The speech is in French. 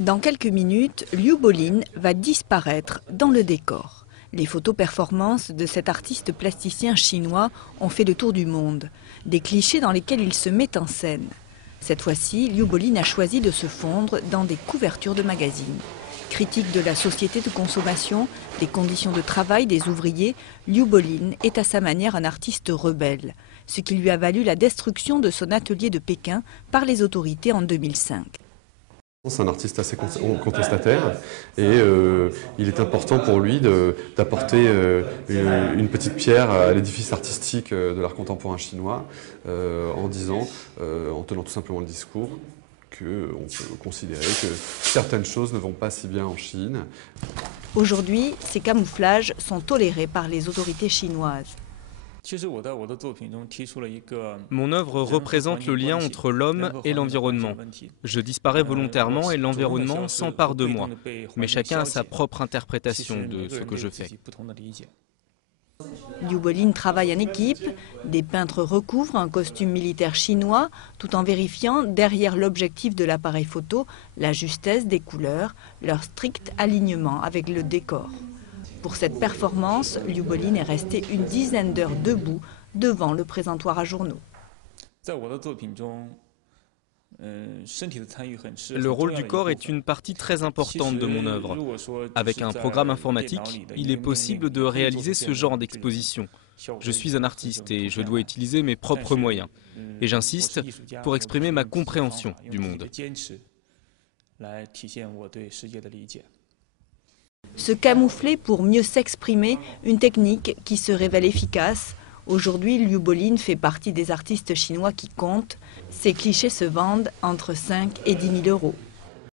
Dans quelques minutes, Liu Bolin va disparaître dans le décor. Les photos performances de cet artiste plasticien chinois ont fait le tour du monde. Des clichés dans lesquels il se met en scène. Cette fois-ci, Liu Bolin a choisi de se fondre dans des couvertures de magazines. Critique de la société de consommation, des conditions de travail des ouvriers, Liu Bolin est à sa manière un artiste rebelle. Ce qui lui a valu la destruction de son atelier de Pékin par les autorités en 2005. C'est un artiste assez contestataire et il est important pour lui d'apporter une petite pierre à l'édifice artistique de l'art contemporain chinois en tenant tout simplement le discours qu'on peut considérer que certaines choses ne vont pas si bien en Chine. Aujourd'hui, ces camouflages sont tolérés par les autorités chinoises. Mon œuvre représente le lien entre l'homme et l'environnement. Je disparais volontairement et l'environnement s'empare de moi. Mais chacun a sa propre interprétation de ce que je fais. Liu Bolin travaille en équipe. Des peintres recouvrent un costume militaire chinois tout en vérifiant derrière l'objectif de l'appareil photo la justesse des couleurs, leur strict alignement avec le décor. Pour cette performance, Liu Bolin est resté une dizaine d'heures debout devant le présentoir à journaux. Le rôle du corps est une partie très importante de mon œuvre. Avec un programme informatique, il est possible de réaliser ce genre d'exposition. Je suis un artiste et je dois utiliser mes propres moyens. Et j'insiste pour exprimer ma compréhension du monde. Se camoufler pour mieux s'exprimer, une technique qui se révèle efficace. Aujourd'hui, Liu Bolin fait partie des artistes chinois qui comptent. Ces clichés se vendent entre 5 et 10 000 euros.